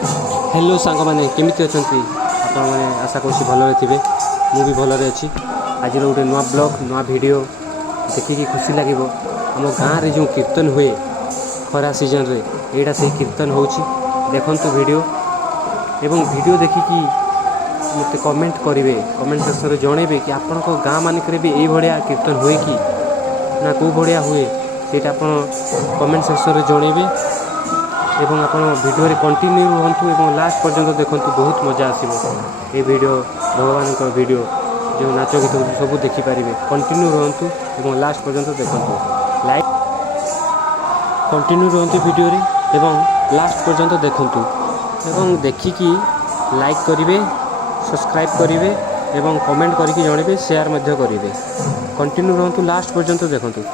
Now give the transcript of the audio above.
हेलो सांग मैंने केमिति अछंती आपण मैंने आशा करूँ भलरे थे मु भी भलरे अच्छी आज गोटे नुआ ब्लॉग नुआ वीडियो देखिकी खुशी लगे आम गाँव में जो कीर्तन हुए खरा सीजन रे एटा से कीर्तन होची देखंतु वीडियो एवं वीडियो देखिकी मत कमेंट करेंगे कमेंट सेक्शन में जनइबे कि आपण गाँ मानक भी ये कीर्तन हुए कि ना कौ भाया हुए सीटा आप कमेंट सेक्शन में जनइबे एवं आप वीडियो कंटिन्यू रुहतु और लास्ट पर्यंत देखु बहुत मजा आसो ये वीडियो भगवान वीडियो जो नाच गीत सब देखिपारे कंटिन्यू रुहतु और लास्ट पर्यंत देखु लाइक कंटिन्यू रुहतु वीडियो एवं लास्ट पर्यंत देखु एवं देखिकी लाइक करेंगे सब्सक्राइब करेंगे एवं कमेंट करके जनइबे शेयर करेंगे कंटिन्यू रुहतु लास्ट पर्यंत देखु।